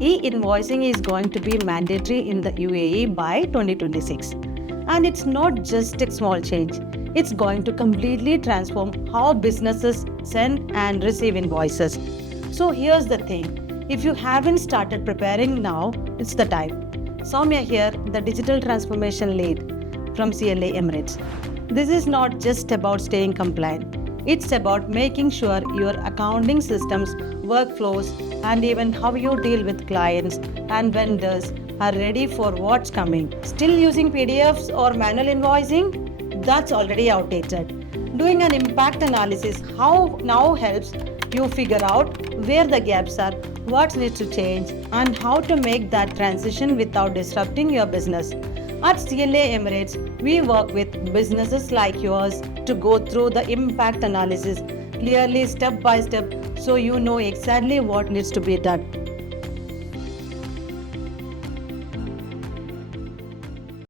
e-invoicing is going to be mandatory in the UAE by 2026. And it's not just a small change. It's going to completely transform how businesses send and receive invoices. So here's the thing. If you haven't started preparing now, it's the time. Soumya here, the digital transformation lead from CLA Emirates. This is not just about staying compliant. It's about making sure your accounting systems, workflows, and even how you deal with clients and vendors are ready for what's coming. Still using PDFs or manual invoicing? That's already outdated. Doing an impact analysis now helps you figure out where the gaps are, what needs to change, and how to make that transition without disrupting your business. At CLA Emirates, we work with businesses like yours to go through the impact analysis clearly step by step so you know exactly what needs to be done.